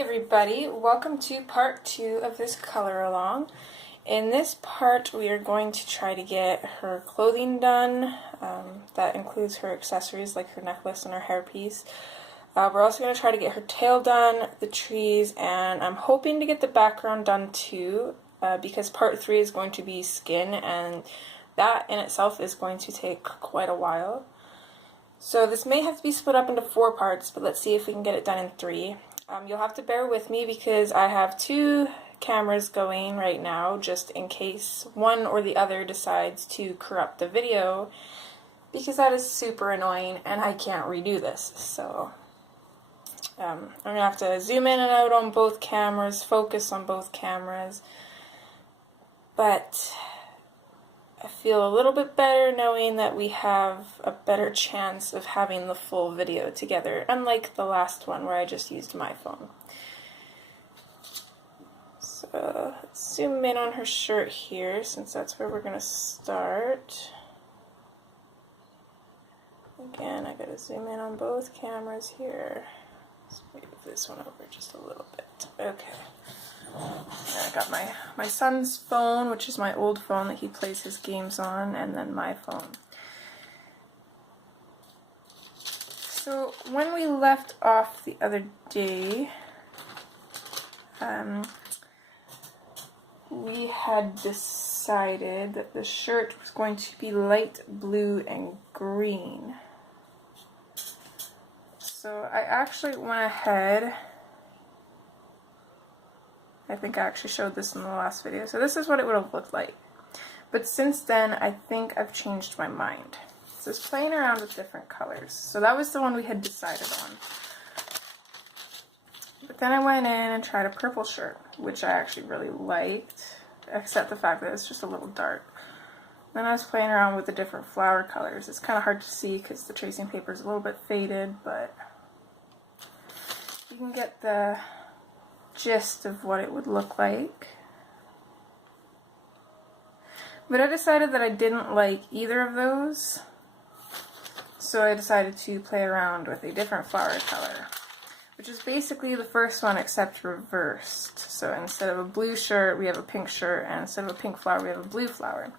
everybody, welcome to part 2 of this color along. In this part we are going to try to get her clothing done. That includes her accessories like her necklace and her hairpiece. We're also going to try to get her tail done, the trees, and I'm hoping to get the background done too, because part 3 is going to be skin, and that in itself is going to take quite a while. So this may have to be split up into 4 parts, but let's see if we can get it done in 3. You'll have to bear with me because I have 2 cameras going right now, just in case one or the other decides to corrupt the video, because that is super annoying and I can't redo this. So I'm going to have to zoom in and out on both cameras, focus on both cameras, but I feel a little bit better knowing that we have a better chance of having the full video together, unlike the last one where I just used my phone. So let's zoom in on her shirt here, since that's where we're going to start. Again, I gotta zoom in on both cameras here. Let's move this one over just a little bit. Okay. I got my son's phone, which is my old phone that he plays his games on, and then my phone. So when we left off the other day, we had decided that the shirt was going to be light blue and green. So I actually went ahead, I think I actually showed this in the last video, so this is what it would have looked like. But since then, I think I've changed my mind. So it's playing around with different colors. So that was the one we had decided on. But then I went in and tried a purple shirt, which I actually really liked, except the fact that it's just a little dark. Then I was playing around with the different flower colors. It's kind of hard to see because the tracing paper is a little bit faded, but you can get the gist of what it would look like. But I decided that I didn't like either of those, so I decided to play around with a different flower color, which is basically the first one except reversed. So instead of a blue shirt we have a pink shirt, and instead of a pink flower we have a blue flower.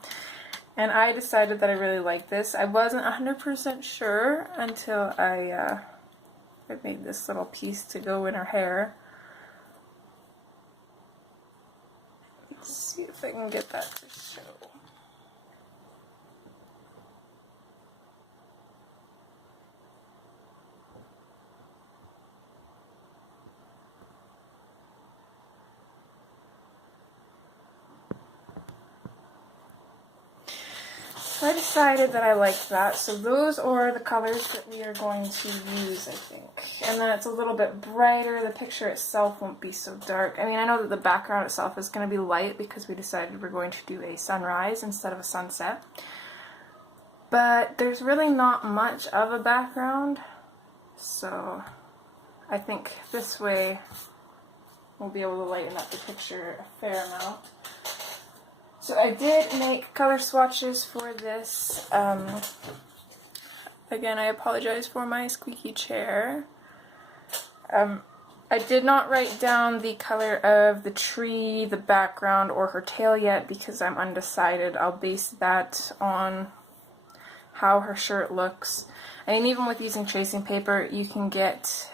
And I decided that I really liked this. I wasn't 100% sure until I made this little piece to go in her hair. Let's see if I can get that to show. So I decided that I liked that, so those are the colors that we are going to use, I think. And then it's a little bit brighter, the picture itself won't be so dark. I mean, I know that the background itself is going to be light because we decided we're going to do a sunrise instead of a sunset. But there's really not much of a background, so I think this way we'll be able to lighten up the picture a fair amount. So I did make color swatches for this. Again, I apologize for my squeaky chair. I did not write down the color of the tree, the background, or her tail yet because I'm undecided. I'll base that on how her shirt looks. I mean, even with using tracing paper, you can get,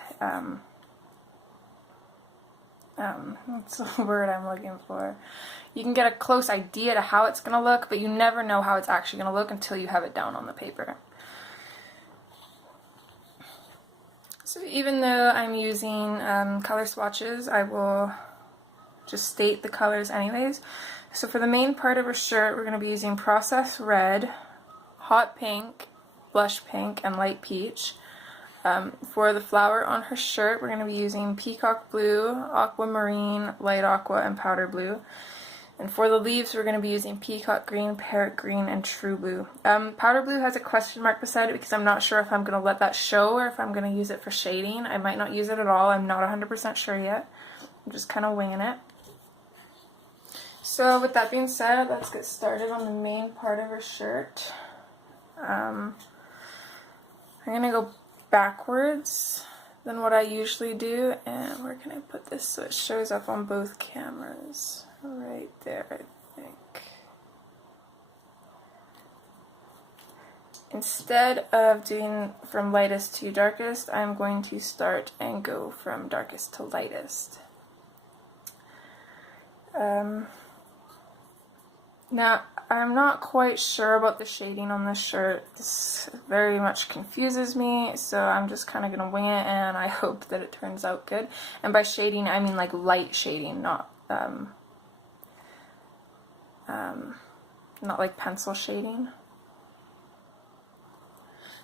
what's the word I'm looking for? You can get a close idea to how it's going to look, but you never know how it's actually going to look until you have it down on the paper. So even though I'm using color swatches, I will just state the colors anyways. So for the main part of her shirt, we're going to be using Process Red, Hot Pink, Blush Pink, and Light Peach. For the flower on her shirt, we're going to be using Peacock Blue, Aquamarine, Light Aqua, and Powder Blue. And for the leaves, we're going to be using Peacock Green, Parrot Green, and True Blue. Powder Blue has a question mark beside it because I'm not sure if I'm going to let that show or if I'm going to use it for shading. I might not use it at all. I'm not 100% sure yet. I'm just kind of winging it. So with that being said, let's get started on the main part of her shirt. I'm going to go backwards. than what I usually do. And where can I put this so it shows up on both cameras? Right there, I think. Instead of doing from lightest to darkest, I'm going to start and go from darkest to lightest. Now, I'm not quite sure about the shading on this shirt. This very much confuses me, so I'm just kind of going to wing it, and I hope that it turns out good. And by shading, I mean like light shading, not like pencil shading.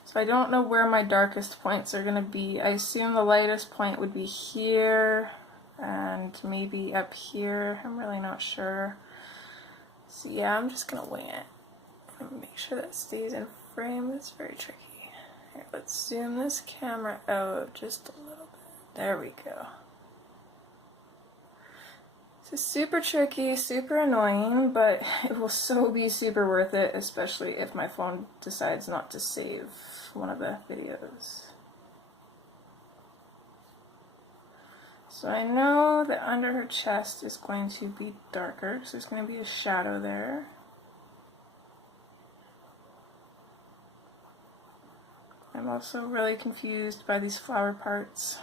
So I don't know where my darkest points are going to be. I assume the lightest point would be here, and maybe up here. I'm really not sure. So yeah, I'm just gonna wing it and make sure that stays in frame. That's very tricky. Here, let's zoom this camera out just a little bit. There we go. This is super tricky, super annoying, but it will so be super worth it, especially if my phone decides not to save one of the videos. So I know that under her chest is going to be darker, so there's going to be a shadow there. I'm also really confused by these flower parts.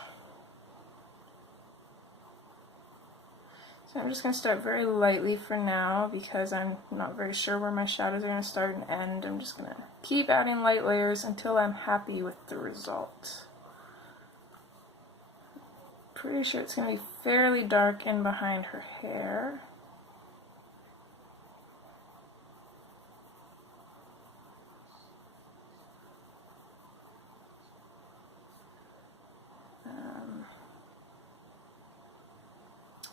So I'm just going to start very lightly for now because I'm not very sure where my shadows are going to start and end. I'm just going to keep adding light layers until I'm happy with the result. Pretty sure it's going to be fairly dark in behind her hair. I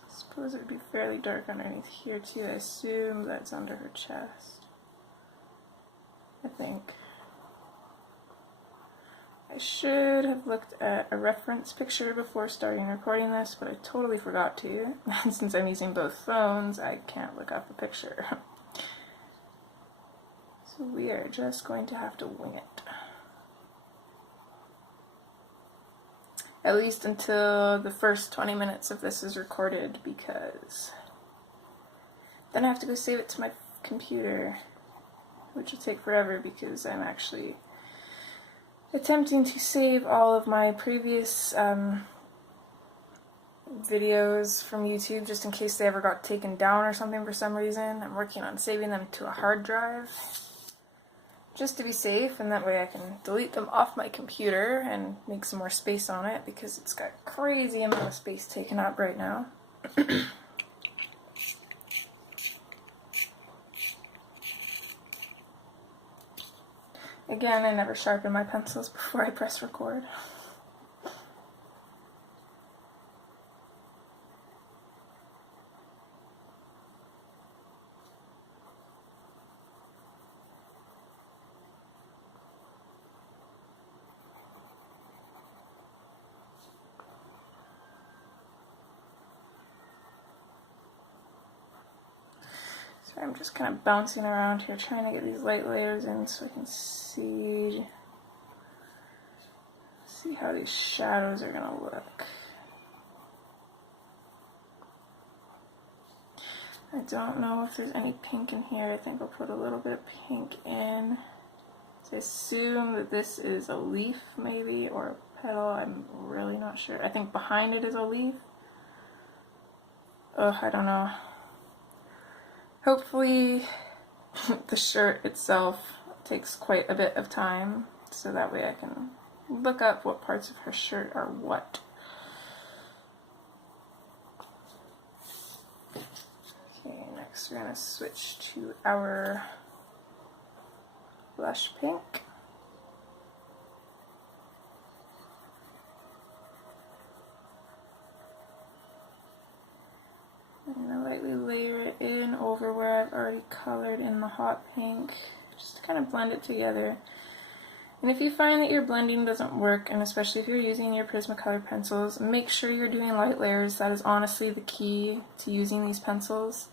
suppose it would be fairly dark underneath here too. I assume that's under her chest. I think. I should have looked at a reference picture before starting recording this, but I totally forgot to. And since I'm using both phones, I can't look up a picture. So we are just going to have to wing it. At least until the first 20 minutes of this is recorded, because then I have to go save it to my computer, which will take forever because I'm actually attempting to save all of my previous videos from YouTube just in case they ever got taken down or something for some reason. I'm working on saving them to a hard drive just to be safe, and that way I can delete them off my computer and make some more space on it because it's got a crazy amount of space taken up right now. Again, I never sharpen my pencils before I press record. So I'm just kind of bouncing around here trying to get these light layers in so I can see how these shadows are going to look. I don't know if there's any pink in here. I think I'll put a little bit of pink in. So I assume that this is a leaf maybe, or a petal. I'm really not sure. I think behind it is a leaf. Oh, I don't know. Hopefully the shirt itself takes quite a bit of time, so that way I can look up what parts of her shirt are what. Okay, next we're going to switch to our blush pink. I'm going to lightly layer it in over where I've already colored in the hot pink, just to kind of blend it together. And if you find that your blending doesn't work, and especially if you're using your Prismacolor pencils, make sure you're doing light layers. That is honestly the key to using these pencils.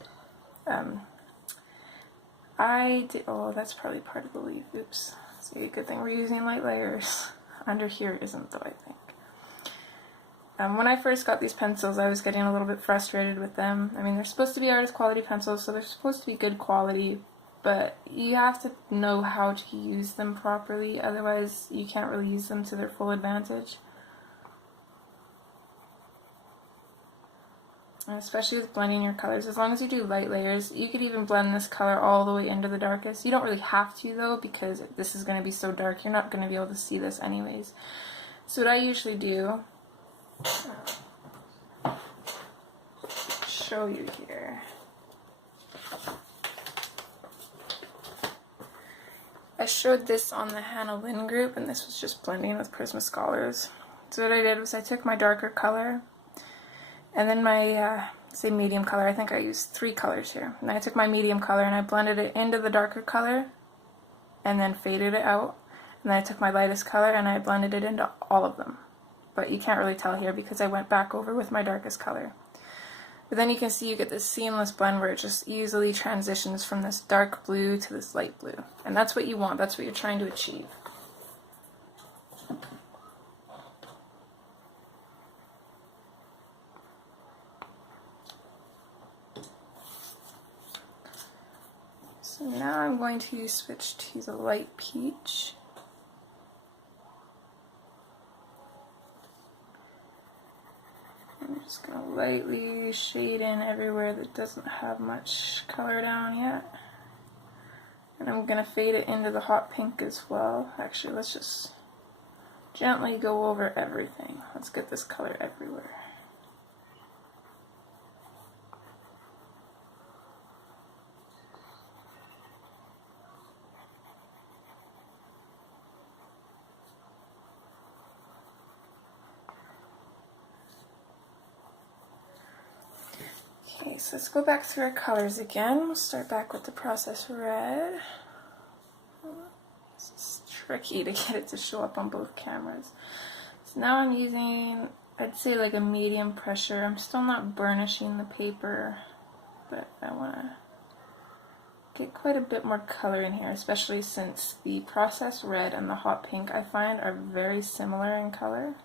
Oh, that's probably part of the leaf. Oops. See, good thing we're using light layers. Under here isn't though, I think. When I first got these pencils, I was getting a little bit frustrated with them. I mean, they're supposed to be artist quality pencils, so they're supposed to be good quality, but you have to know how to use them properly, otherwise you can't really use them to their full advantage. And especially with blending your colors, as long as you do light layers, you could even blend this color all the way into the darkest. You don't really have to though, because this is going to be so dark, you're not going to be able to see this anyways. So what I usually do, show you here. I showed this on the Hannah Lynn group, and this was just blending with Prismacolors. So what I did was I took my darker color, and then my, say medium color, I think I used 3 colors here. And I took my medium color and I blended it into the darker color, and then faded it out. And then I took my lightest color and I blended it into all of them. But you can't really tell here because I went back over with my darkest color. But then you can see you get this seamless blend where it just easily transitions from this dark blue to this light blue. And that's what you want, that's what you're trying to achieve. So now I'm going to switch to the light peach. I'm just going to lightly shade in everywhere that doesn't have much color down yet. And I'm going to fade it into the hot pink as well. Actually, let's just gently go over everything. Let's get this color everywhere. Okay, so let's go back through our colors again. We'll start back with the process red. This is tricky to get it to show up on both cameras. So now I'm using, I'd say like a medium pressure. I'm still not burnishing the paper, but I want to get quite a bit more color in here, especially since the process red and the hot pink I find are very similar in color.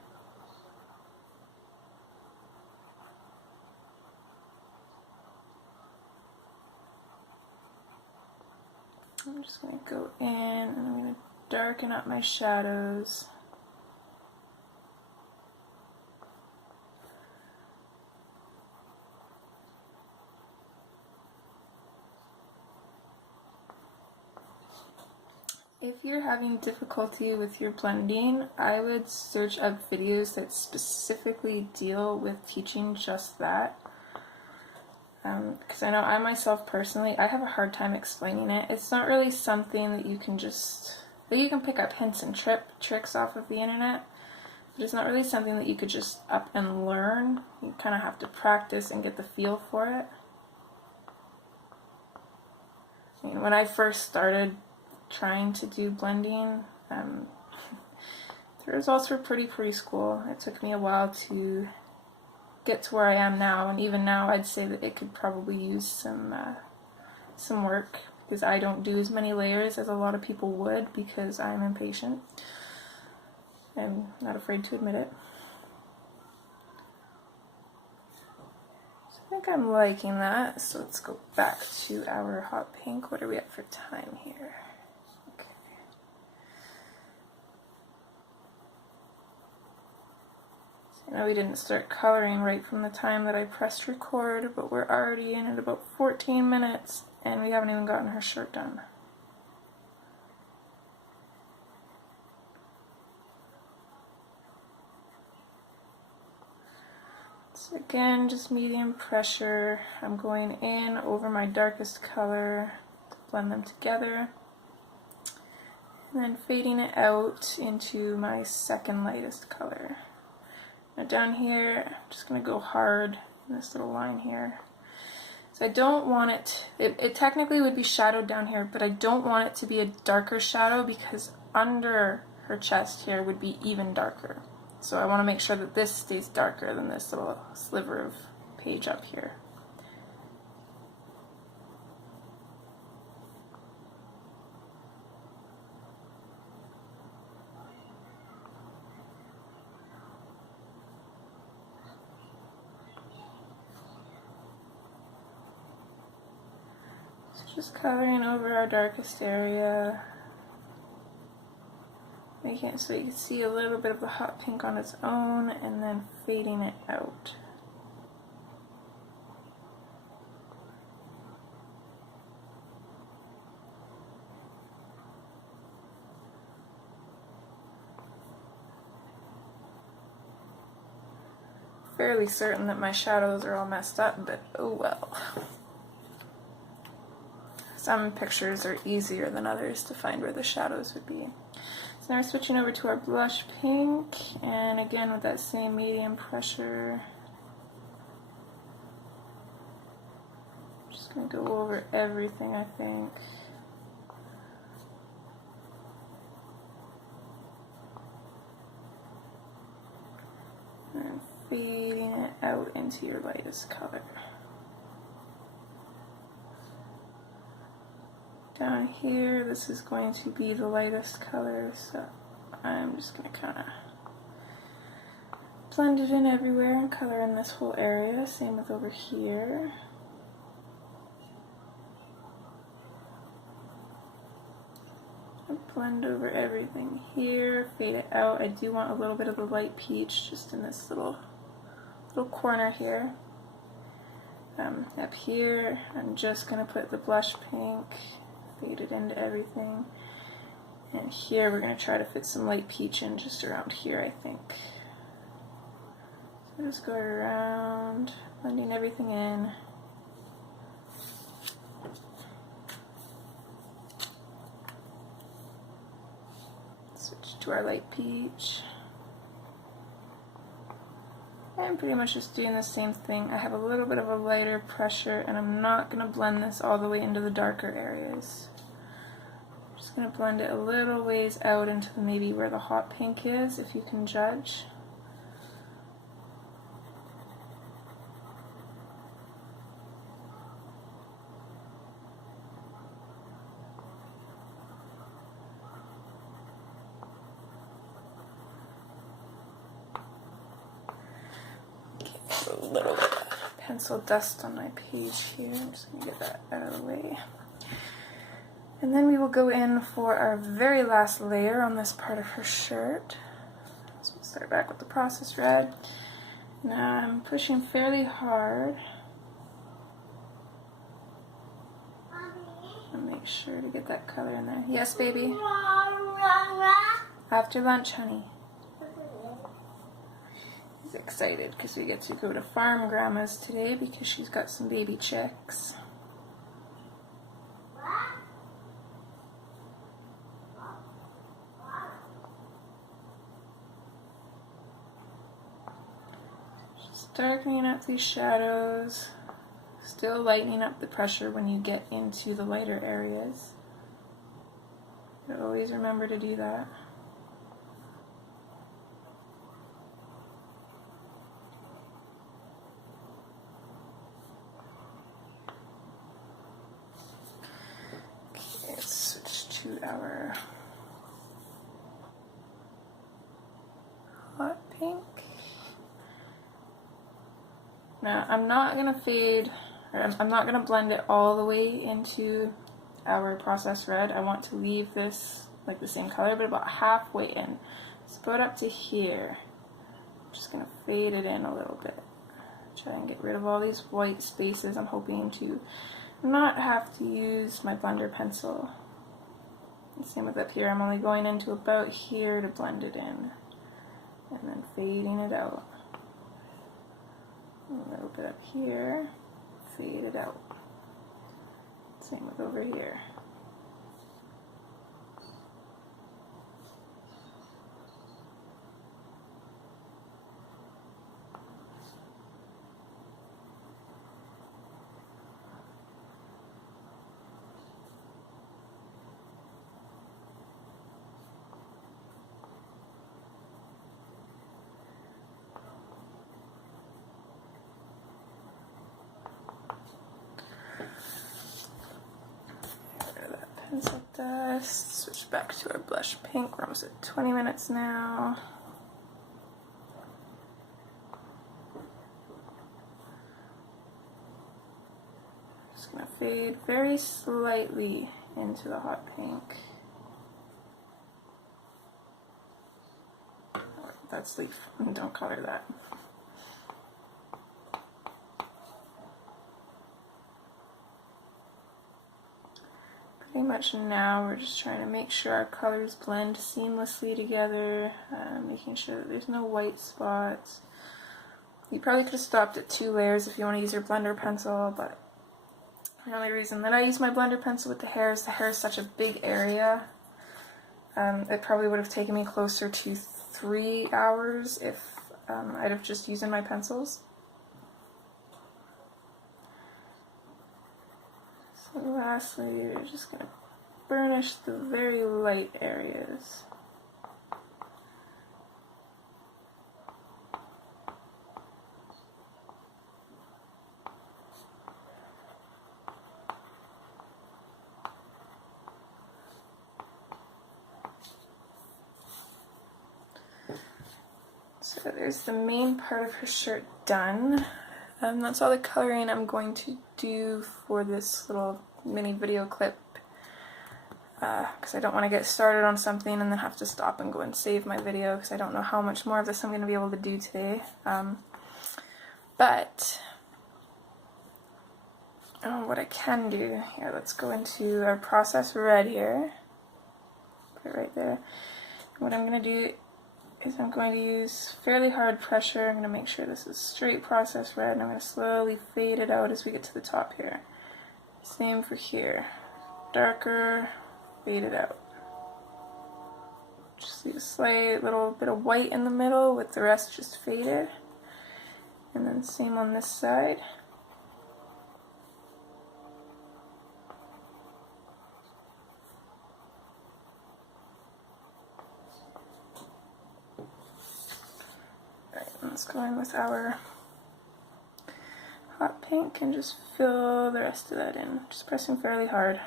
I'm just going to go in and I'm going to darken up my shadows. If you're having difficulty with your blending, I would search up videos that specifically deal with teaching just that. Because I know I myself personally, I have a hard time explaining it. It's not really something that you can pick up hints and tricks off of the internet, but it's not really something that you could just up and learn. You kind of have to practice and get the feel for it. I mean, when I first started trying to do blending, the results were pretty preschool. It took me a while to get to where I am now, and even now I'd say that it could probably use some work, because I don't do as many layers as a lot of people would because I'm impatient. I'm not afraid to admit it. So I think I'm liking that, so let's go back to our hot pink. What are we at for time here? I know we didn't start coloring right from the time that I pressed record, but we're already in at about 14 minutes and we haven't even gotten her shirt done. So again, just medium pressure. I'm going in over my darkest color to blend them together, and then fading it out into my second lightest color. Now down here, I'm just going to go hard in this little line here. So I don't want it technically would be shadowed down here, but I don't want it to be a darker shadow because under her chest here would be even darker. So I want to make sure that this stays darker than this little sliver of Paige up here. Just coloring over our darkest area, making it so you can see a little bit of the hot pink on its own, and then fading it out. Fairly certain that my shadows are all messed up, but oh well. Some pictures are easier than others to find where the shadows would be. So now we're switching over to our blush pink, and again with that same medium pressure. Just going to go over everything, I think. And fading it out into your lightest color. Down here, this is going to be the lightest color, so I'm just going to kind of blend it in everywhere and color in this whole area. Same with over here. Blend over everything here, fade it out. I do want a little bit of the light peach just in this little corner here. Up here, I'm just going to put the blush pink, fade it into everything. And here we're going to try to fit some light peach in just around here, I think. So just go around, blending everything in. Switch to our light peach. I'm pretty much just doing the same thing. I have a little bit of a lighter pressure, and I'm not going to blend this all the way into the darker areas. I'm just going to blend it a little ways out into maybe where the hot pink is, if you can judge. A little bit of pencil dust on my page here. I'm just going to get that out of the way. And then we will go in for our very last layer on this part of her shirt. So we'll start back with the processed red. Now I'm pushing fairly hard. And make sure to get that color in there. Yes, baby? After lunch, honey. She's excited because we get to go to Farm Grandma's today because she's got some baby chicks. Just darkening up these shadows, still lightening up the pressure when you get into the lighter areas. But always remember to do that. To our hot pink. Now I'm not going to fade, or I'm not going to blend it all the way into our processed red. I want to leave this like the same color, but about halfway in. So about up to here. I'm just going to fade it in a little bit. Try and get rid of all these white spaces. I'm hoping to not have to use my blender pencil. Same with up here, I'm only going into about here to blend it in, and then fading it out. A little bit up here, fade it out. Same with over here. Pencil dust. Switch back to our blush pink. We're almost at 20 minutes now. Just just going to fade very slightly into the hot pink. Oh, that's leaf. Don't color that. Pretty much now we're just trying to make sure our colors blend seamlessly together, making sure that there's no white spots. You probably could have stopped at 2 layers if you want to use your blender pencil, but the only reason that I use my blender pencil with the hair is such a big area. It probably would have taken me closer to 3 hours if I'd have just used my pencils. So lastly, we're just going to burnish the very light areas. So there's the main part of her shirt done. That's all the coloring I'm going to do for this little mini video clip, because I don't want to get started on something and then have to stop and go and save my video, because I don't know how much more of this I'm going to be able to do today. But what I can do here, let's go into our process red here. Put it right there. What I'm going to do is I'm going to use fairly hard pressure. I'm going to make sure this is straight process red, and I'm going to slowly fade it out as we get to the top here. Same for here. Darker, fade it out. Just leave a slight little bit of white in the middle with the rest just faded. And then same on this side. Let's go in with our hot pink and just fill the rest of that in. Just pressing fairly hard.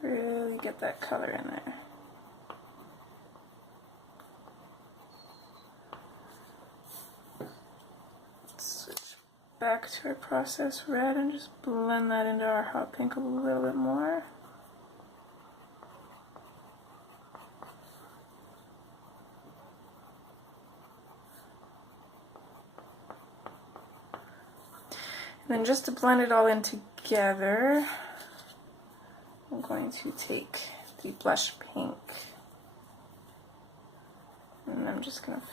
Really get that color in there. Let's switch back to our process red and just blend that into our hot pink a little bit more. And then just to blend it all in together, I'm going to take the blush pink, and I'm just going to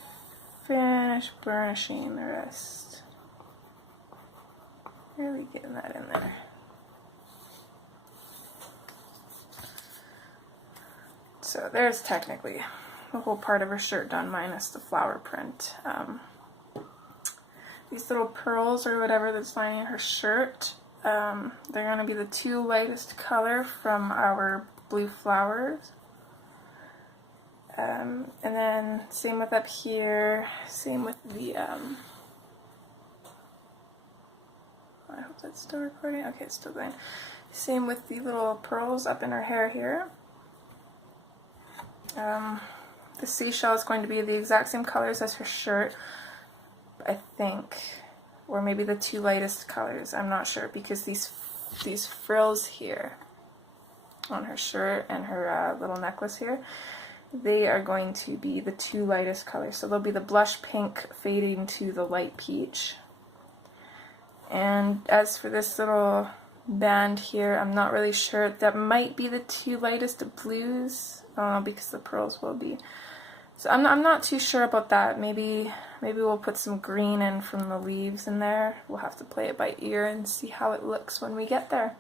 finish burnishing the rest. Really getting that in there. So there's technically the whole part of her shirt done, minus the flower print. These little pearls or whatever that's lining her shirt, they're going to be the 2 lightest color from our blue flowers. And then same with up here, same with the, I hope that's still recording. Okay, it's still going. Same with the little pearls up in her hair here. The seashell is going to be the exact same colors as her shirt, I think, or maybe the 2 lightest colors. I'm not sure, because these frills here on her shirt and her little necklace here, they are going to be the 2 lightest colors. So they'll be the blush pink fading to the light peach. And as for this little band here, I'm not really sure. That might be the 2 lightest blues, because the pearls will be. So I'm not too sure about that. Maybe we'll put some green in from the leaves in there. We'll have to play it by ear and see how it looks when we get there.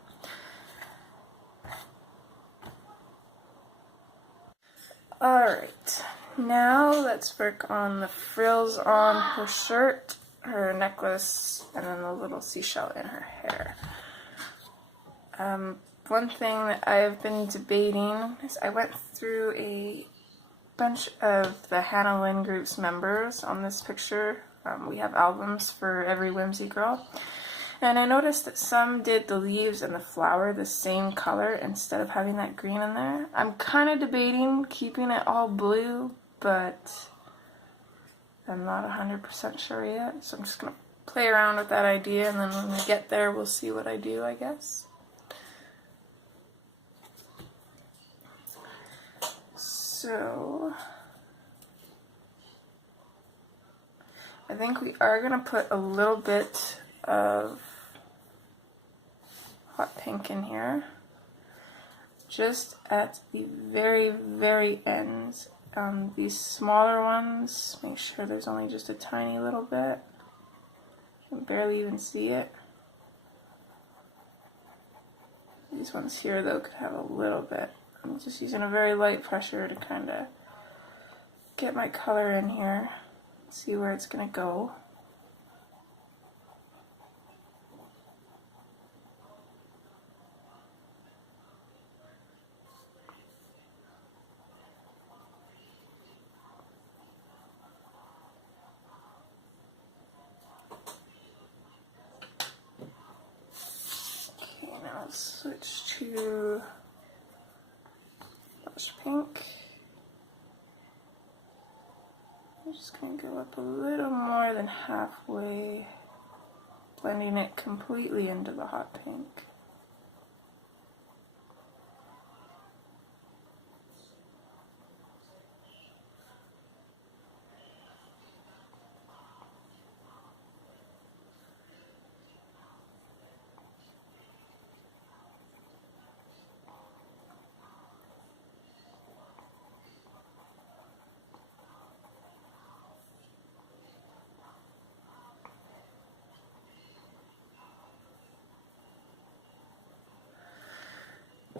Alright, now let's work on the frills on her shirt, her necklace, and then the little seashell in her hair. One thing that I've been debating is I went through a bunch of the Hannah Lynn group's members on this picture. We have albums for every Whimsy girl, and I noticed that some did the leaves and the flower the same color instead of having that green in there. I'm kind of debating keeping it all blue, but I'm not 100% sure yet, so I'm just going to play around with that idea, and then when we get there, we'll see what I do, I guess. So I think we are going to put a little bit of hot pink in here, just at the very, very ends. These smaller ones, make sure there's only just a tiny little bit. You can barely even see it. These ones here, though, could have a little bit. I'm just using a very light pressure to kind of get my color in here, see where it's going to go. Switch to blush pink. I'm just going to go up a little more than halfway, blending it completely into the hot pink.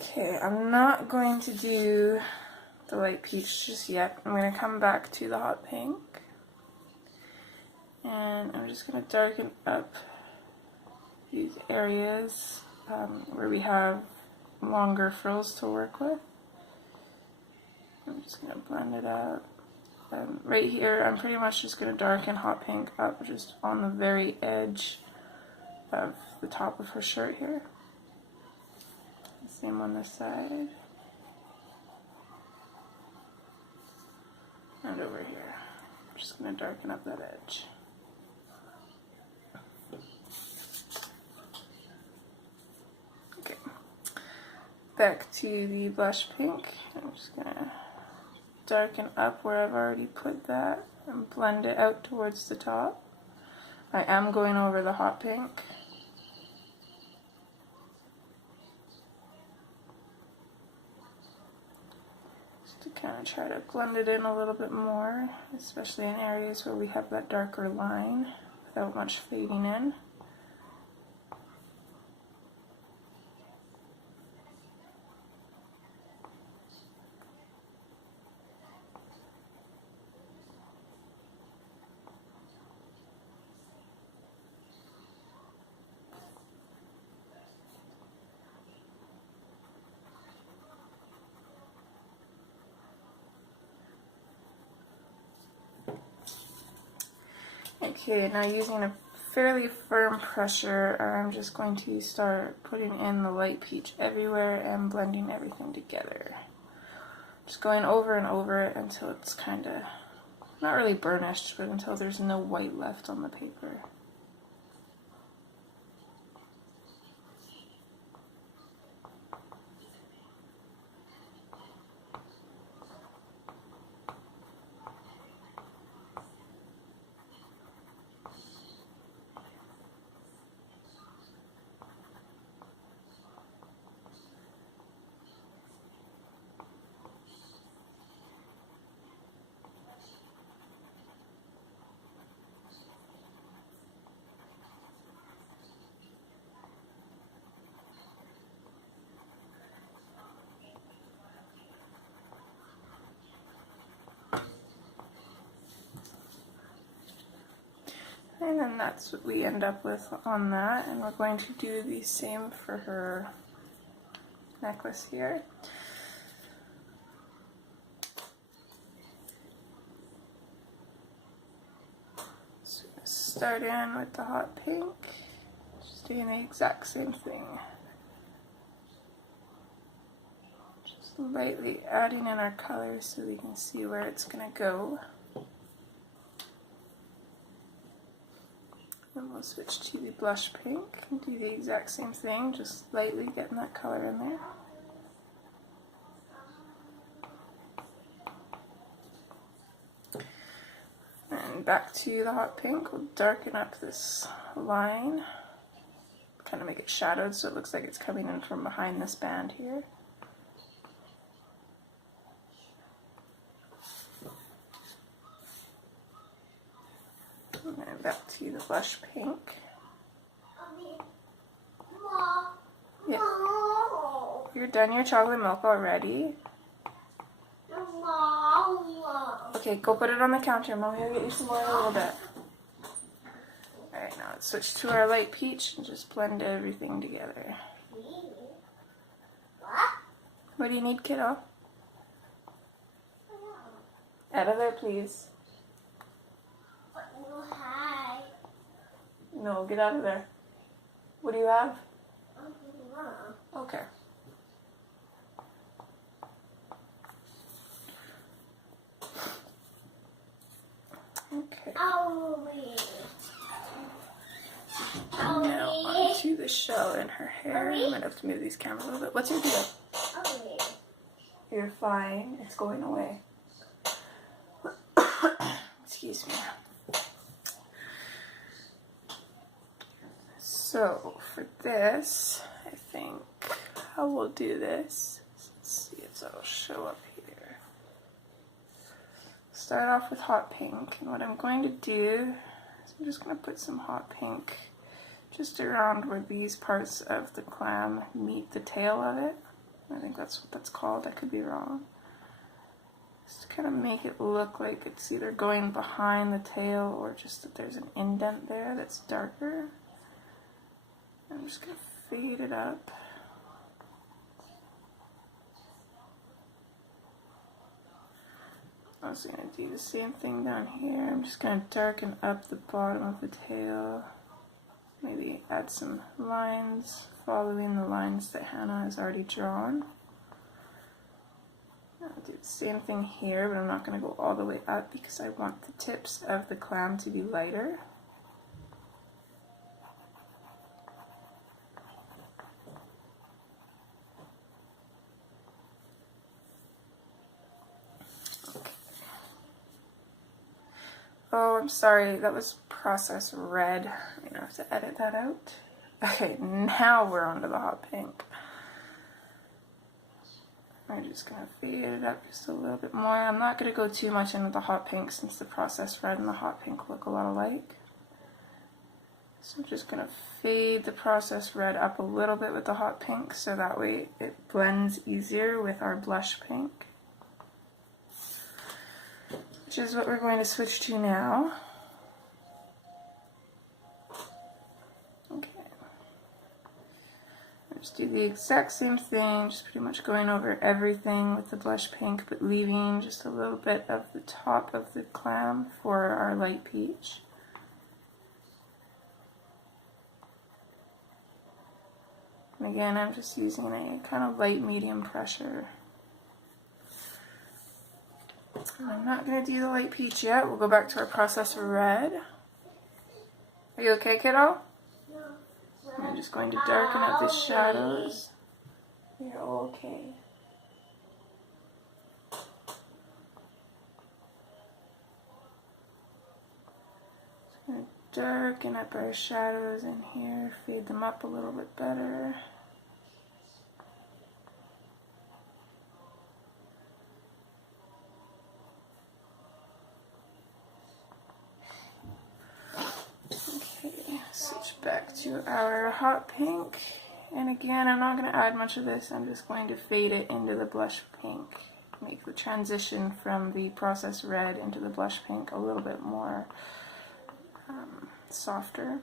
Okay, I'm not going to do the light peach just yet. I'm going to come back to the hot pink. And I'm just going to darken up these areas where we have longer frills to work with. I'm just going to blend it out. Right here, I'm pretty much just going to darken hot pink up just on the very edge of the top of her shirt here. Same on this side. And over here. I'm just going to darken up that edge. Okay. Back to the blush pink. I'm just going to darken up where I've already put that and blend it out towards the top. I am going over the hot pink. To kind of try to blend it in a little bit more, especially in areas where we have that darker line without much fading in. Okay, now using a fairly firm pressure, I'm just going to start putting in the light peach everywhere and blending everything together. Just going over and over it until it's kind of, not really burnished, but until there's no white left on the paper. And then that's what we end up with on that, and we're going to do the same for her necklace here. So start in with the hot pink, just doing the exact same thing. Just lightly adding in our colors so we can see where it's going to go. And we'll switch to the blush pink and do the exact same thing, just lightly getting that color in there. And back to the hot pink, we'll darken up this line, kind of make it shadowed so it looks like it's coming in from behind this band here. And then back to the blush pink. Yeah. You're done your chocolate milk already. Okay, go put it on the counter. Mommy will get you some more in a little bit. Alright, now let's switch to our light peach and just blend everything together. What do you need, kiddo? Out of there, please. No, get out of there. What do you have? Okay. Okay. Now onto the shell in her hair. I might have to move these cameras a little bit. What's your deal? You're fine. It's going away. Excuse me. So for this, I think how we'll do this. Let's see if that'll show up here. Start off with hot pink, and what I'm going to do is I'm just going to put some hot pink just around where these parts of the clam meet the tail of it. I think that's what that's called. I could be wrong. Just to kind of make it look like it's either going behind the tail or just that there's an indent there that's darker. I'm just going to fade it up. I'm also going to do the same thing down here. I'm just going to darken up the bottom of the tail. Maybe add some lines following the lines that Hannah has already drawn. I'll do the same thing here, but I'm not going to go all the way up because I want the tips of the clam to be lighter. Oh, I'm sorry, that was process red. I'm gonna have to edit that out. Okay, now we're on to the hot pink. I'm just gonna fade it up just a little bit more. I'm not gonna go too much into the hot pink since the process red and the hot pink look a lot alike. So I'm just gonna fade the process red up a little bit with the hot pink so that way it blends easier with our blush pink, which is what we're going to switch to now. Okay. Just do the exact same thing, just pretty much going over everything with the blush pink, but leaving just a little bit of the top of the clam for our light peach. And again, I'm just using a kind of light medium pressure. I'm not going to do the light peach yet. We'll go back to our process red. Are you okay, kiddo? I'm just going to darken up the shadows. You're okay. Just going to darken up our shadows in here, fade them up a little bit better. Back to our hot pink, and again I'm not going to add much of this, I'm just going to fade it into the blush pink, make the transition from the process red into the blush pink a little bit more softer.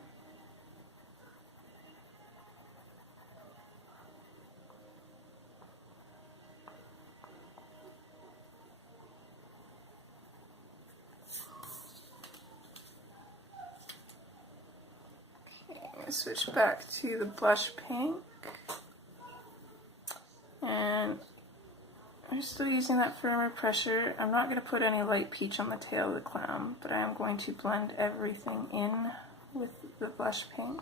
Switch back to the blush pink, and I'm still using that firmer pressure. I'm not going to put any light peach on the tail of the clam, but I am going to blend everything in with the blush pink.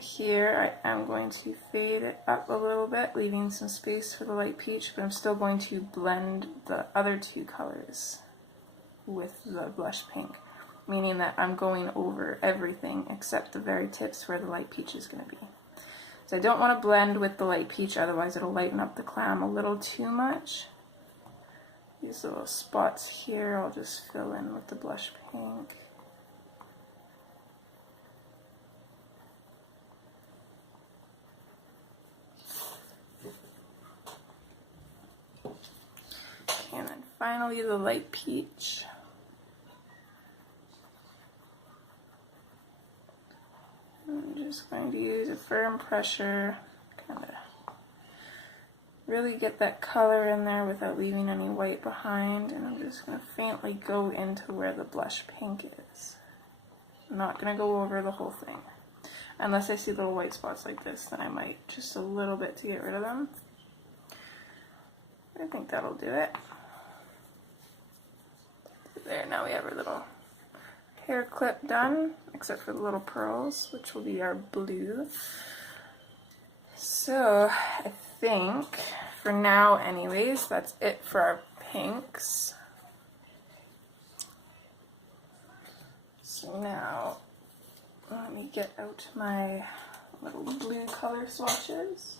Here I am going to fade it up a little bit, leaving some space for the light peach, but I'm still going to blend the other two colors with the blush pink, meaning that I'm going over everything except the very tips where the light peach is going to be. So I don't want to blend with the light peach, otherwise it'll lighten up the clam a little too much. These little spots here I'll just fill in with the blush pink. And then finally the light peach. I'm just going to use a firm pressure, kind of really get that color in there without leaving any white behind, and I'm just going to faintly go into where the blush pink is. I'm not going to go over the whole thing. Unless I see little white spots like this, then I might just a little bit to get rid of them. I think that'll do it. There, now we have our little hair clip done, except for the little pearls, which will be our blue. So I think for now anyways, that's it for our pinks. So now let me get out my little blue color swatches.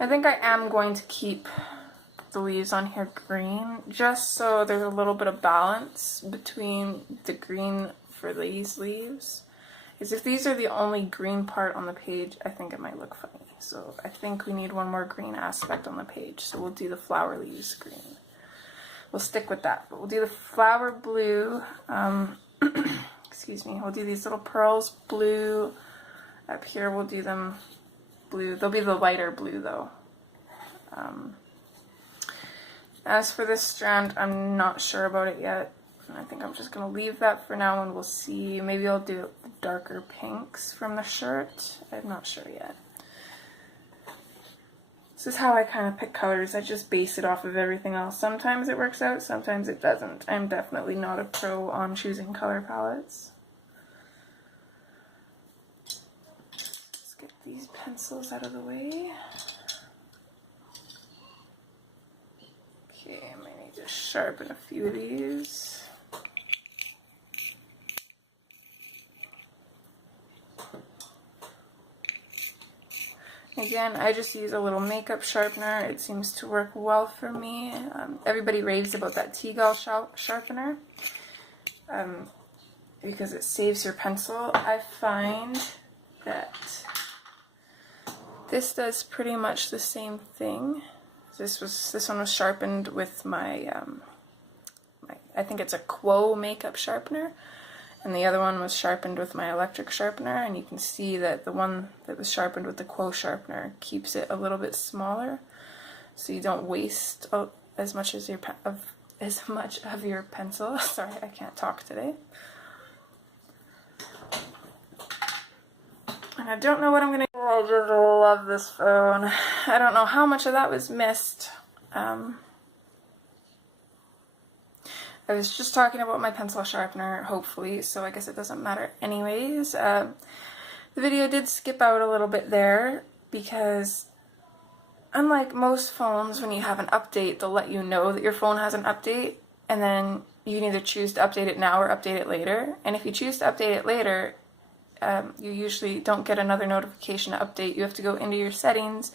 I think I am going to keep the leaves on here green, just so there's a little bit of balance between the green for these leaves. Because if these are the only green part on the page, I think it might look funny. So I think we need one more green aspect on the page, so we'll do the flower leaves green. We'll stick with that, but we'll do the flower blue, excuse me, we'll do these little pearls blue. Up here we'll do them blue. They'll be the lighter blue though. As for this strand, I'm not sure about it yet. I think I'm just going to leave that for now and we'll see. Maybe I'll do darker pinks from the shirt. I'm not sure yet. This is how I kind of pick colors. I just base it off of everything else. Sometimes it works out, sometimes it doesn't. I'm definitely not a pro on choosing color palettes. Let's get these pencils out of the way. Okay, I might need to sharpen a few of these. Again, I just use a little makeup sharpener. It seems to work well for me. Everybody raves about that T-Gall sharpener because it saves your pencil. I find that this does pretty much the same thing. This one was sharpened with my, I think it's a Quo makeup sharpener, and the other one was sharpened with my electric sharpener, and you can see that the one that was sharpened with the Quo sharpener keeps it a little bit smaller, so you don't waste as much of your pencil. Sorry, I can't talk today. And I don't know what I'm going to do. I just love this phone. I don't know how much of that was missed. I was just talking about my pencil sharpener, hopefully, so I guess it doesn't matter anyways. The video did skip out a little bit there because unlike most phones, when you have an update, they'll let you know that your phone has an update, and then you can either choose to update it now or update it later. And if you choose to update it later, you usually don't get another notification to update. You have to go into your settings,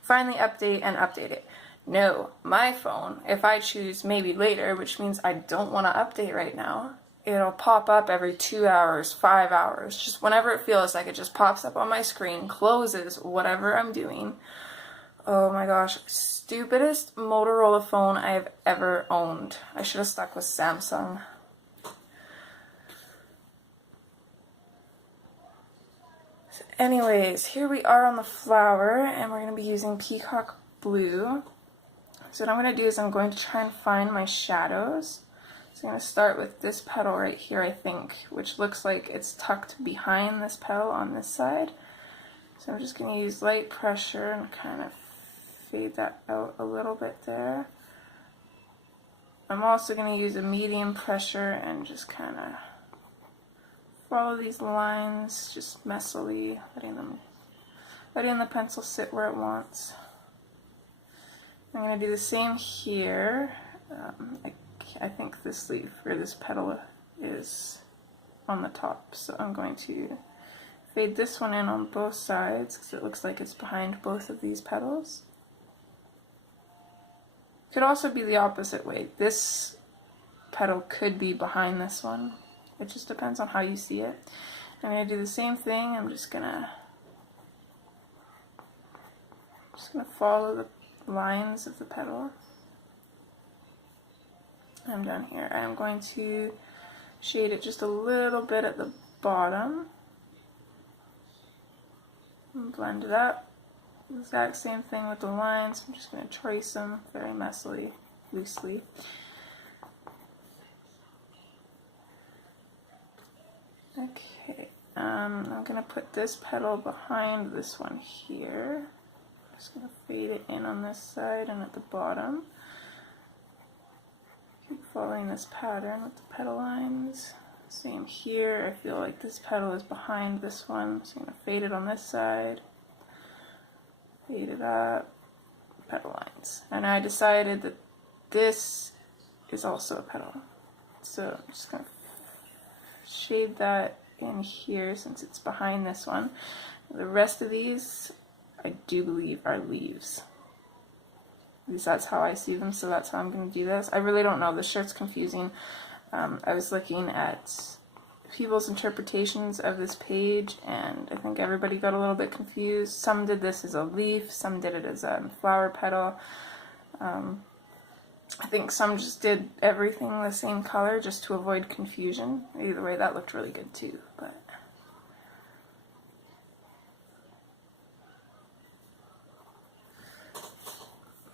find the update, and update it. No, my phone, if I choose maybe later, which means I don't want to update right now, it'll pop up every 2 hours, 5 hours, just whenever it feels like it just pops up on my screen, closes whatever I'm doing. Oh my gosh, stupidest Motorola phone I have ever owned. I should have stuck with Samsung. Anyways, here we are on the flower, and we're going to be using Peacock Blue. So what I'm going to do is I'm going to try and find my shadows. So I'm going to start with this petal right here, I think, which looks like it's tucked behind this petal on this side. So I'm just going to use light pressure and kind of fade that out a little bit there. I'm also going to use a medium pressure and just kind of follow these lines just messily, letting the pencil sit where it wants. I'm going to do the same here. I think this leaf or this petal is on the top, so I'm going to fade this one in on both sides because it looks like it's behind both of these petals. Could also be the opposite way. This petal could be behind this one. It just depends on how you see it. I'm going to do the same thing. I'm just gonna follow the lines of the petal. I'm done here. I'm going to shade it just a little bit at the bottom. And blend it up. Exact same thing with the lines. I'm just going to trace them very messily, loosely. Okay, I'm going to put this petal behind this one here. I'm just going to fade it in on this side and at the bottom. Keep following this pattern with the petal lines. Same here. I feel like this petal is behind this one, so I'm going to fade it on this side. Fade it up, petal lines. And I decided that this is also a petal. So I'm just going to shade that in here since it's behind this one. The rest of these, I do believe, are leaves. At least that's how I see them, so that's how I'm going to do this. I really don't know. This shirt's confusing. I was looking at people's interpretations of this page, and I think everybody got a little bit confused. Some did this as a leaf, some did it as a flower petal. I think some just did everything the same color just to avoid confusion. Either way, that looked really good too. But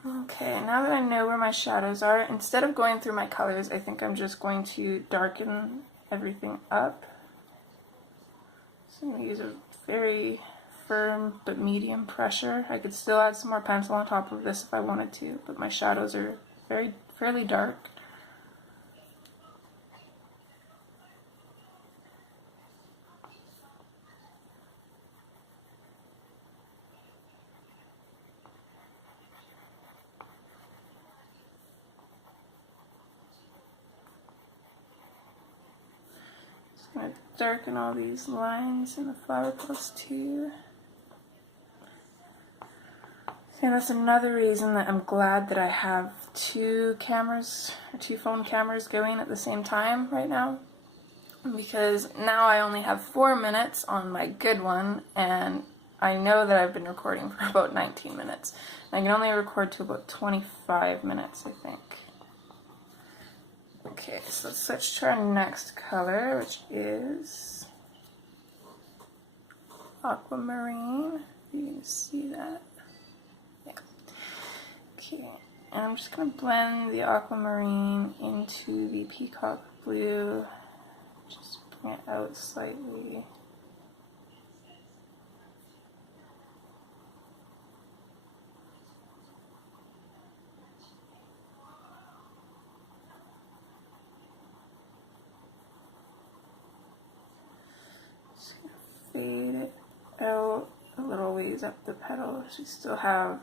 okay, now that I know where my shadows are, instead of going through my colors, I think I'm just going to darken everything up. So I'm going to use a very firm but medium pressure. I could still add some more pencil on top of this if I wanted to, but my shadows are fairly dark. I'm going to darken all these lines in the flower petals too. And that's another reason that I'm glad that I have two phone cameras going at the same time right now. Because now I only have 4 minutes on my good one, and I know that I've been recording for about 19 minutes. I can only record to about 25 minutes, I think. Okay, so let's switch to our next color, which is aquamarine. You can see that. Yeah. Okay, and I'm just going to blend the aquamarine into the peacock blue. Just bring it out slightly. Fade it out a little ways up the petals. We still have,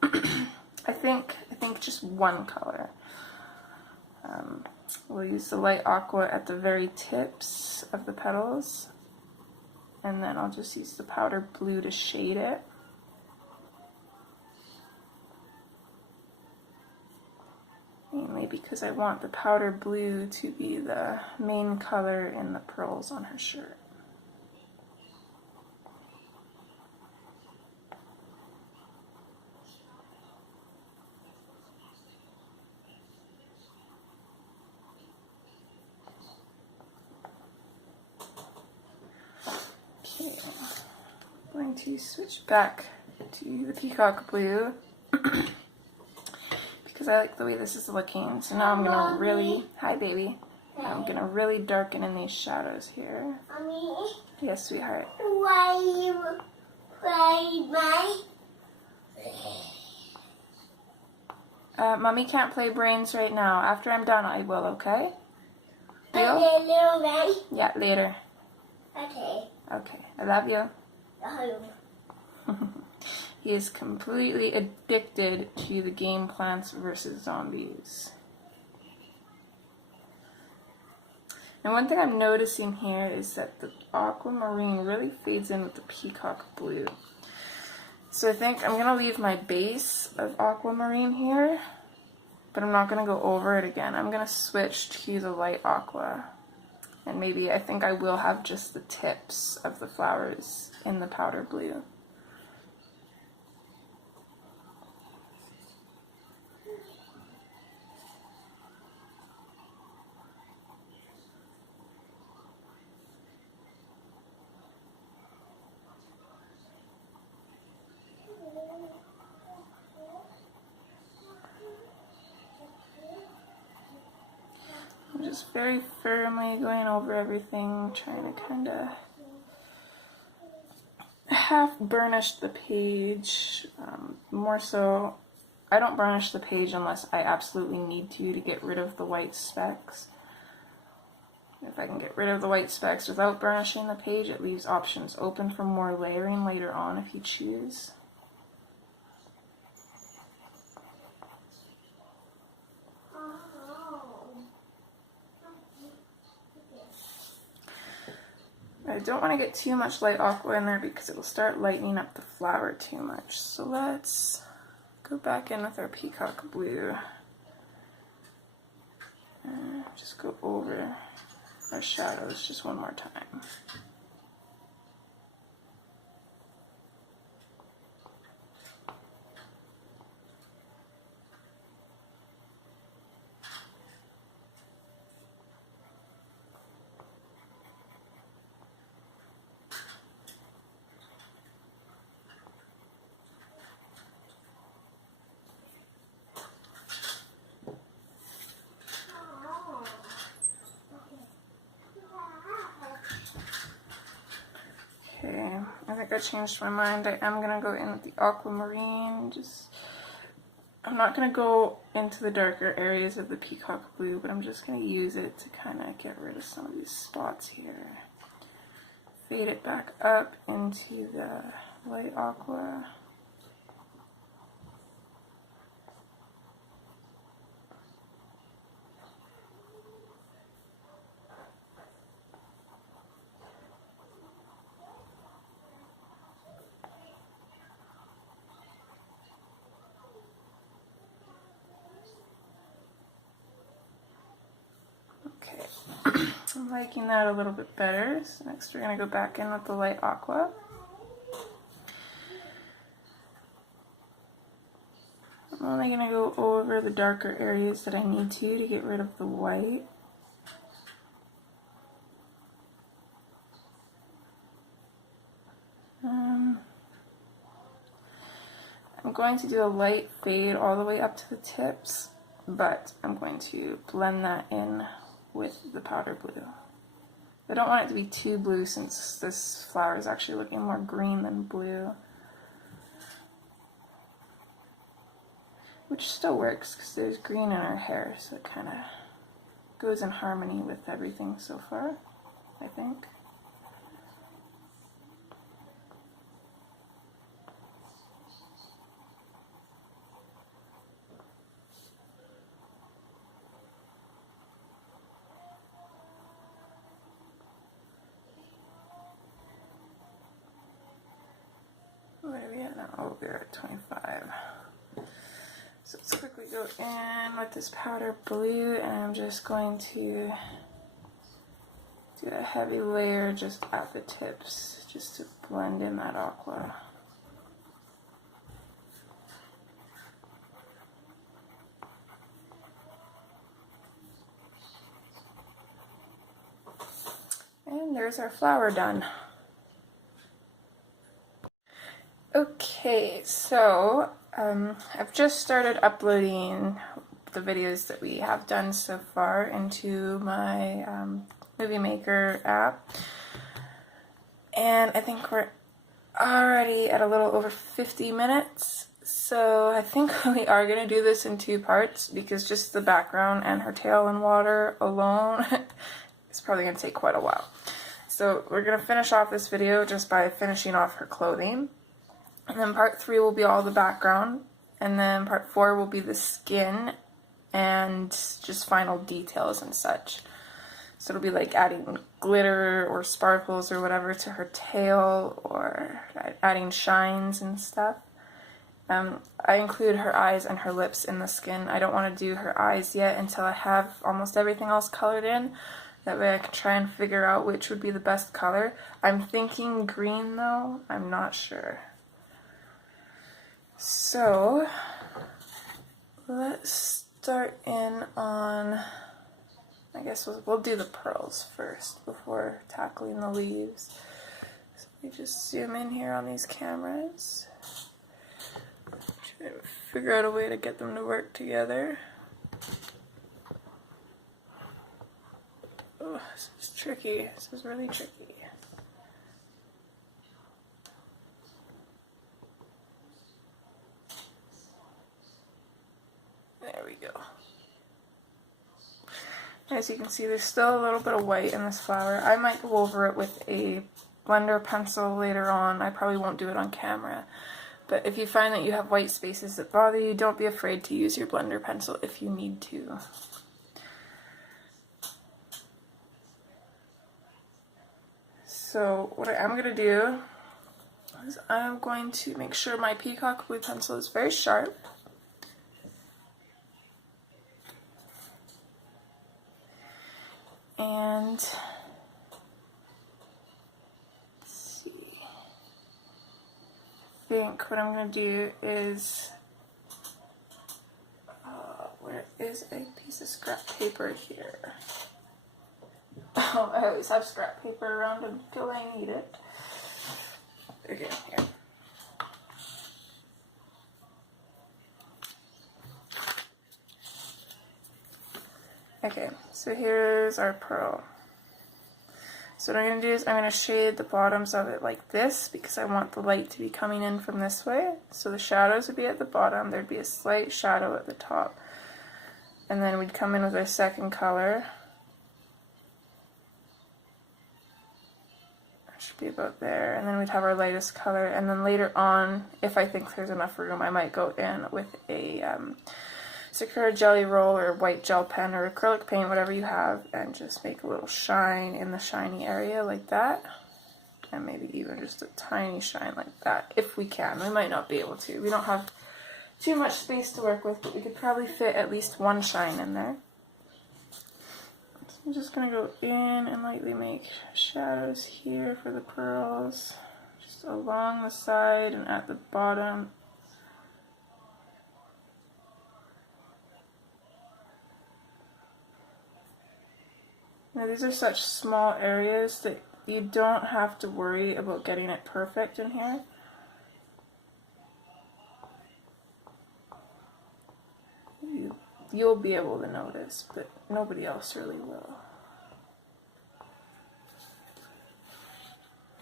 I think just one color. We'll use the light aqua at the very tips of the petals, and then I'll just use the powder blue to shade it. Mainly because I want the powder blue to be the main color in the pearls on her shirt. I'm going to switch back to the peacock blue because I like the way this is looking. So now I'm going to really, hi baby, I'm going to really darken in these shadows here. Mommy? Yes, sweetheart. Why you play my... Mommy can't play brains right now. After I'm done, I will, okay? Deal? Later, then? Yeah, later. Okay. Okay, I love you. Love. He is completely addicted to the game Plants vs. Zombies. And one thing I'm noticing here is that the aquamarine really fades in with the peacock blue. So I think I'm going to leave my base of aquamarine here, but I'm not going to go over it again. I'm going to switch to the light aqua. And maybe I think I will have just the tips of the flowers in the powder blue. I'm just very firmly going over everything, trying to kind of half burnish the page. More so, I don't burnish the page unless I absolutely need to get rid of the white specks. If I can get rid of the white specks without burnishing the page, it leaves options open for more layering later on if you choose. I don't want to get too much light aqua in there because it will start lightening up the flower too much. So let's go back in with our peacock blue. And just go over our shadows just one more time. Okay, I think I changed my mind. I am going to go in with the aquamarine. I'm not going to go into the darker areas of the peacock blue, but I'm just going to use it to kind of get rid of some of these spots here. Fade it back up into the light aqua. Okay, I'm liking that a little bit better. So next we're going to go back in with the light aqua. I'm only going to go over the darker areas that I need to get rid of the white. I'm going to do a light fade all the way up to the tips, but I'm going to blend that in with the powder blue. I don't want it to be too blue since this flower is actually looking more green than blue. Which still works because there's green in our hair, so it kind of goes in harmony with everything so far, I think. Where are we at now? Oh, we're at 25. So let's quickly go in with this powder blue, and I'm just going to do a heavy layer just at the tips, just to blend in that aqua. And there's our flower done. Okay, so I've just started uploading the videos that we have done so far into my Movie Maker app, and I think we're already at a little over 50 minutes, So I think we are going to do this in 2 parts because just the background and her tail in water alone is probably going to take quite a while. So we're going to finish off this video just by finishing off her clothing. And then part 3 will be all the background. And then part 4 will be the skin and just final details and such. So it'll be like adding glitter or sparkles or whatever to her tail, or adding shines and stuff. I include her eyes and her lips in the skin. I don't want to do her eyes yet until I have almost everything else colored in. That way I can try and figure out which would be the best color. I'm thinking green though. I'm not sure. So let's start in on, I guess we'll do the pearls first before tackling the leaves. So we just zoom in here on these cameras. Try to figure out a way to get them to work together. Oh, this is tricky. This is really tricky. There we go. As you can see, there's still a little bit of white in this flower. I might go over it with a blender pencil later on. I probably won't do it on camera. But if you find that you have white spaces that bother you, don't be afraid to use your blender pencil if you need to. So what I'm going to do is I'm going to make sure my peacock blue pencil is very sharp. And let's see. I think what I'm going to do is, where is a piece of scrap paper here? Oh, I always have scrap paper around until I need it. Okay, here. Okay, so here's our pearl. So what I'm going to do is I'm going to shade the bottoms of it like this because I want the light to be coming in from this way. So the shadows would be at the bottom, there'd be a slight shadow at the top. And then we'd come in with our second color. That should be about there. And then we'd have our lightest color. And then later on, if I think there's enough room, I might go in with a Sakura jelly roll or white gel pen or acrylic paint, whatever you have, and just make a little shine in the shiny area like that. And maybe even just a tiny shine like that, if we can. We might not be able to. We don't have too much space to work with, but we could probably fit at least one shine in there. So I'm just going to go in and lightly make shadows here for the pearls, just along the side and at the bottom. Now these are such small areas that you don't have to worry about getting it perfect in here. You'll be able to notice, but nobody else really will.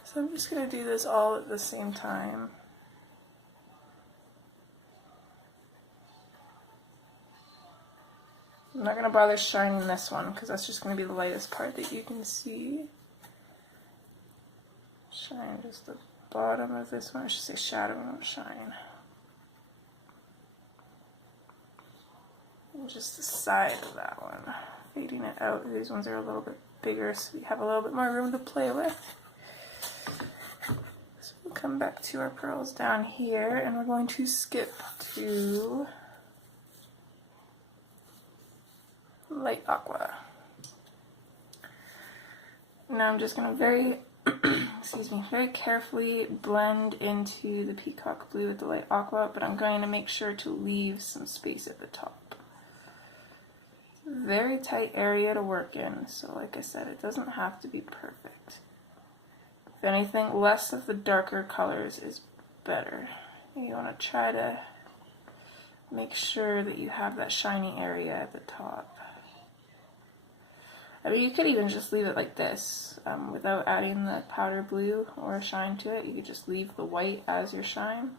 So I'm just going to do this all at the same time. I'm not going to bother shining this one because that's just going to be the lightest part that you can see. Shine just the bottom of this one. I should say shadow, not shine. And just the side of that one. Fading it out. These ones are a little bit bigger so we have a little bit more room to play with. So we'll come back to our pearls down here and we're going to skip to light aqua. Now I'm just going to very carefully blend into the peacock blue with the light aqua, but I'm going to make sure to leave some space at the top. Very tight area to work in, so like I said, it doesn't have to be perfect. If anything, less of the darker colors is better. You want to try to make sure that you have that shiny area at the top. I mean, you could even just leave it like this, without adding the powder blue or shine to it. You could just leave the white as your shine.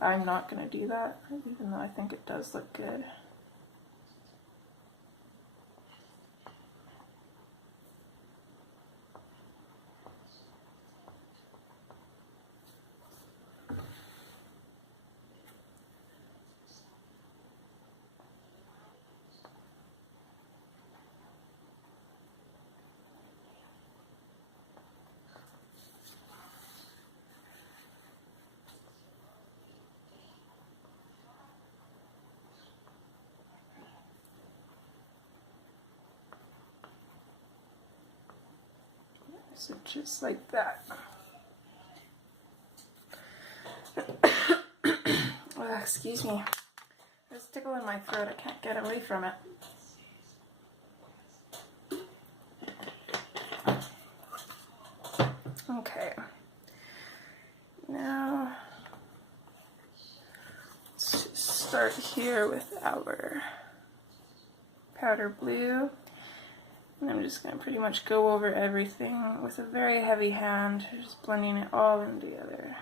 I'm not going to do that, even though I think it does look good. So just like that. Oh, excuse me. There's a tickle in my throat. I can't get away from it. Okay. Now, let's just start here with our powder blue. And I'm just going to pretty much go over everything with a very heavy hand, just blending it all in together.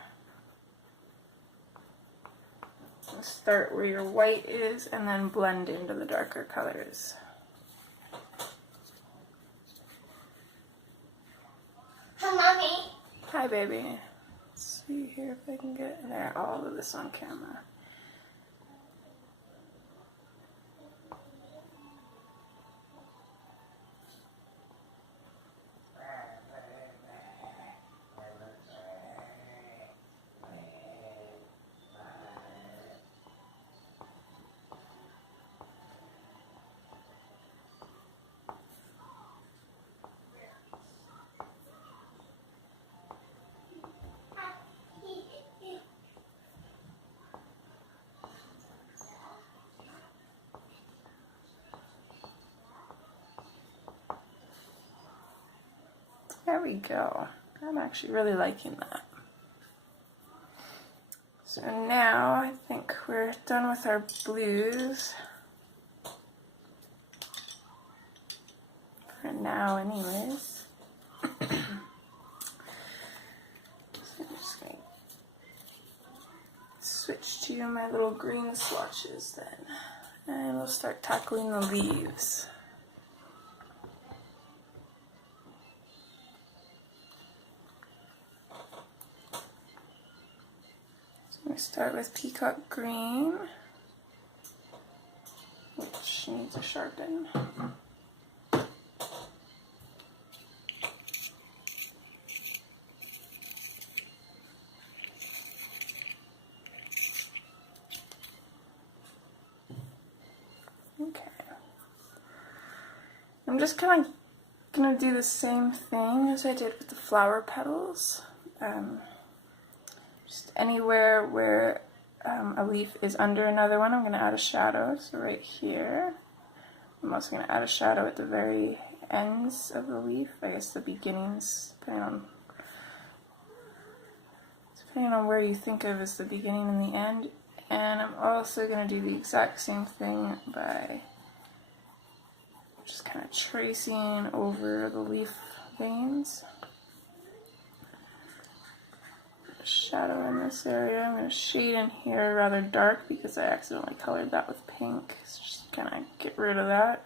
Start where your white is and then blend into the darker colors. Hi, Mommy. Hi, baby. Let's see here if I can get there. All of this on camera. There we go. I'm actually really liking that. So now I think we're done with our blues. For now anyways. So I'm just going to switch to my little green swatches then. And we'll start tackling the leaves. We start with peacock green, which needs a sharpen. Okay. I'm just kind of going to do the same thing as I did with the flower petals. Just anywhere where a leaf is under another one, I'm going to add a shadow. So right here, I'm also going to add a shadow at the very ends of the leaf. I guess the beginnings, depending on where you think of as the beginning and the end. And I'm also going to do the exact same thing by just kind of tracing over the leaf veins. Shadow in this area. I'm going to shade in here rather dark because I accidentally colored that with pink. So just kind of get rid of that.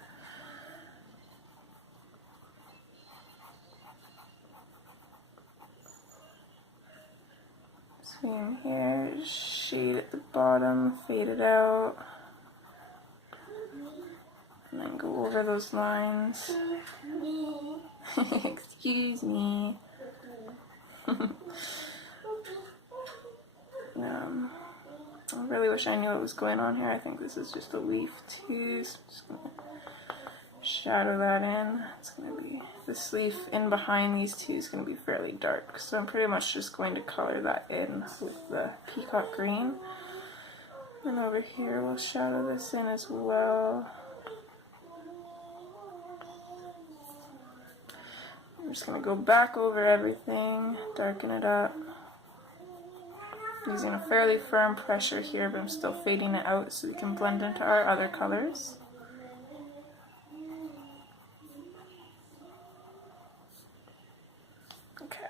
Same here, shade at the bottom, fade it out. And then go over those lines. Excuse me. I really wish I knew what was going on here. I think this is just a leaf too, so I'm just going to shadow that in. It's going to be, this leaf in behind these two is going to be fairly dark, so I'm pretty much just going to color that in with the peacock green. And over here we'll shadow this in as well. I'm just going to go back over everything, darken it up. Using a fairly firm pressure here, but I'm still fading it out so we can blend into our other colors. Okay.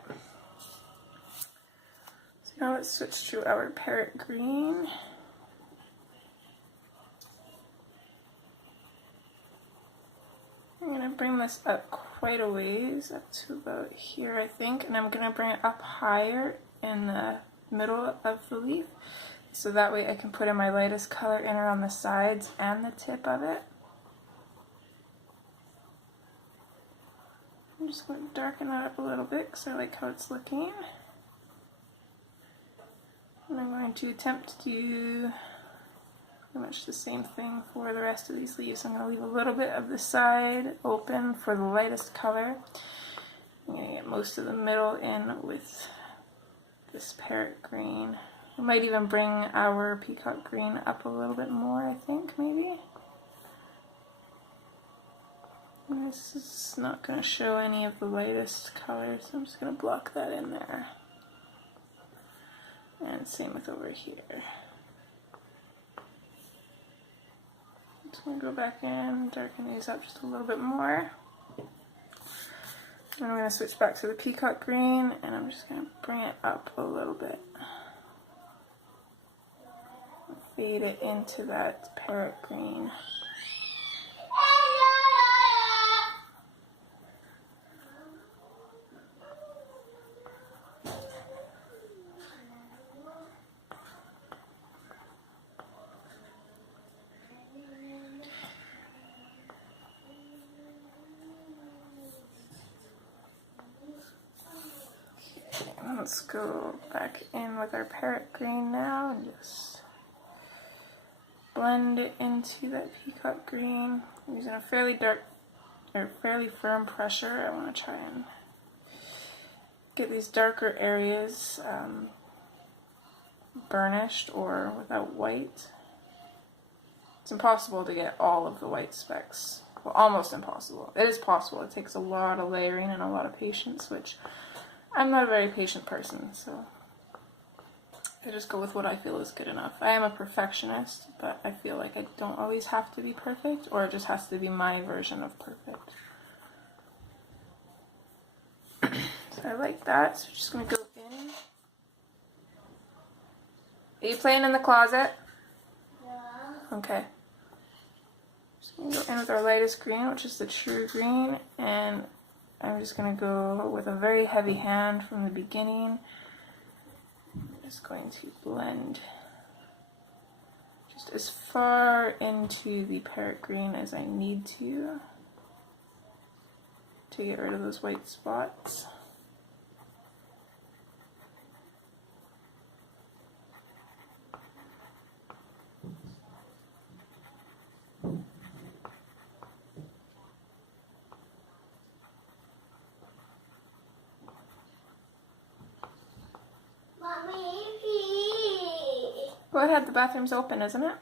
So Now let's switch to our parrot green. I'm going to bring this up quite a ways, up to about here I think, and I'm going to bring it up higher in the middle of the leaf, so that way I can put in my lightest color in around the sides and the tip of it. I'm just going to darken that up a little bit because I like how it's looking. And I'm going to attempt to do pretty much the same thing for the rest of these leaves. I'm going to leave a little bit of the side open for the lightest color. I'm going to get most of the middle in with this parrot green. I might even bring our peacock green up a little bit more, I think, maybe. And this is not going to show any of the lightest colors, so I'm just going to block that in there. And same with over here. Just going to go back in, darken these up just a little bit more. And I'm going to switch back to the peacock green, and I'm just going to bring it up a little bit. Fade it into that parrot green. Let's go back in with our parrot green now and just blend it into that peacock green. I'm using a fairly dark or fairly firm pressure. I want to try and get these darker areas burnished or without white. It's impossible to get all of the white specks. Well, almost impossible. It is possible. It takes a lot of layering and a lot of patience, which I'm not a very patient person, so I just go with what I feel is good enough. I am a perfectionist, but I feel like I don't always have to be perfect, or it just has to be my version of perfect. So I like that, so I'm just going to go in. Are you playing in the closet? Yeah. Okay. Just going to go in with our lightest green, which is the true green, and I'm just going to go with a very heavy hand from the beginning. I'm just going to blend just as far into the parrot green as I need to get rid of those white spots. Go ahead, the bathroom's open, isn't it?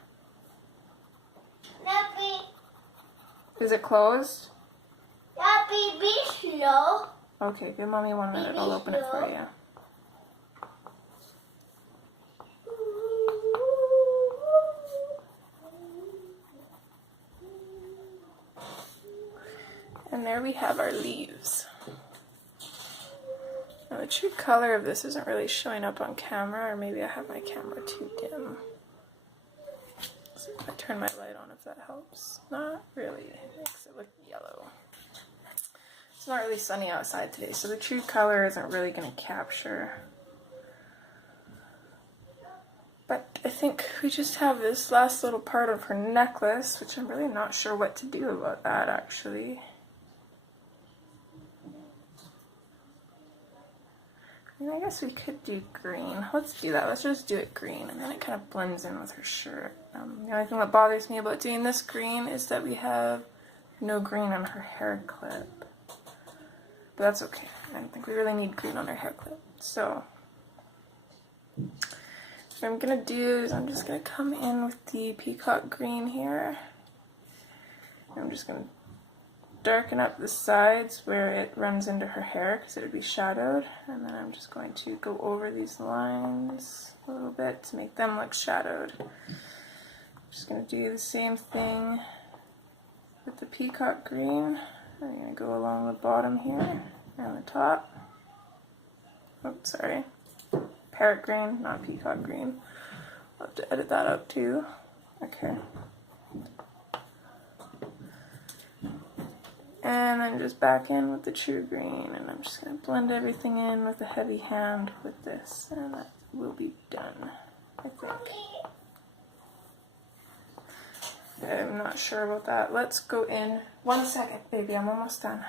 Is it closed? Be slow. Okay, give mommy 1 minute, I'll open it for you. And there we have our leaves. Now the true color of this isn't really showing up on camera, or maybe I have my camera too dim. So if I turn my light on, if that helps. Not really, it makes it look yellow. It's not really sunny outside today, so the true color isn't really going to capture. But I think we just have this last little part of her necklace, which I'm really not sure what to do about that actually. And I guess we could do green. Let's do that. Let's just do it green, and then it kind of blends in with her shirt. The only thing that bothers me about doing this green is that we have no green on her hair clip. But that's okay. I don't think we really need green on her hair clip. So what I'm going to do is I'm just going to come in with the peacock green here. I'm just going to darken up the sides where it runs into her hair because it would be shadowed, and then I'm just going to go over these lines a little bit to make them look shadowed. I'm just going to do the same thing with the peacock green. I'm going to go along the bottom here and the top. Oops, sorry. parrot green, not peacock green. I'll have to edit that out too. Okay. And then just back in with the true green, and I'm just going to blend everything in with a heavy hand with this, and that will be done, I think. I'm not sure about that. Let's go in. 1 second, baby, I'm almost done.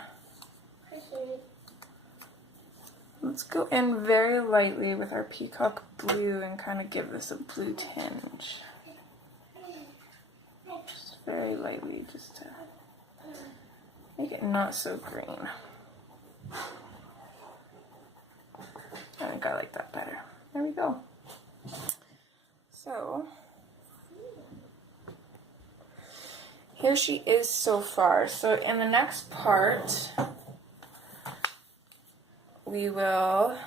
Let's go in very lightly with our peacock blue and kind of give this a blue tinge. Just very lightly, just to make it not so green. I think I like that better. There we go. So, here she is so far. So in the next part, we will,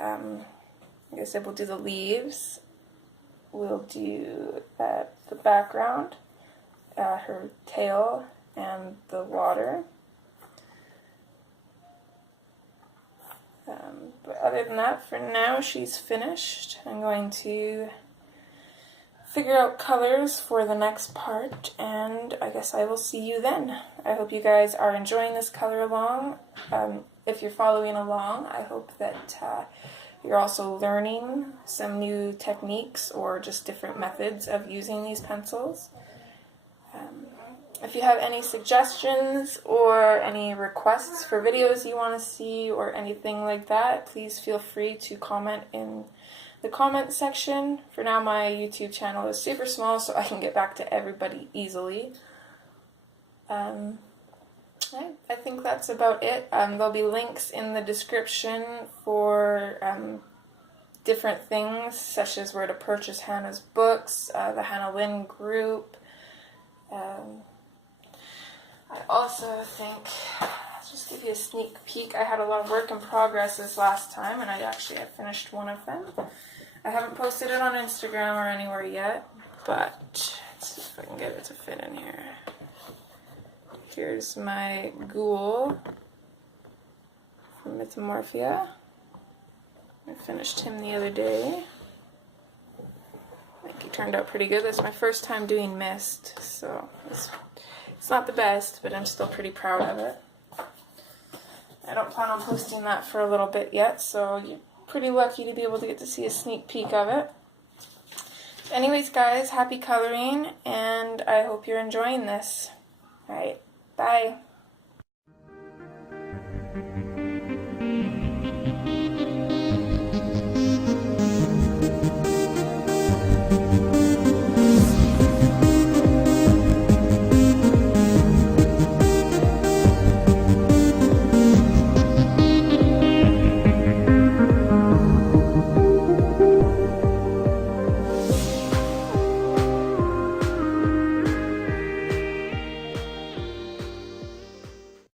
like I said, we'll do the leaves. We'll do the background, her tail, and the water. But other than that, for now, she's finished. I'm going to figure out colors for the next part, and I guess I will see you then. I hope you guys are enjoying this color along. If you're following along, I hope that you're also learning some new techniques or just different methods of using these pencils. If you have any suggestions or any requests for videos you want to see or anything like that, please feel free to comment in the comment section. For now, my YouTube channel is super small, so I can get back to everybody easily. I think that's about it. There'll be links in the description for different things, such as where to purchase Hannah's books, the Hannah Lynn group. I also think, I'll just give you a sneak peek, I had a lot of work in progress this last time, and I finished one of them. I haven't posted it on Instagram or anywhere yet, but let's see if I can get it to fit in here. Here's my ghoul from Morcheeba. I finished him the other day. I think he turned out pretty good. That's my first time doing mist, so it's not the best, but I'm still pretty proud of it. I don't plan on posting that for a little bit yet, so you're pretty lucky to be able to get to see a sneak peek of it. Anyways, guys, happy coloring, and I hope you're enjoying this. Alright, bye.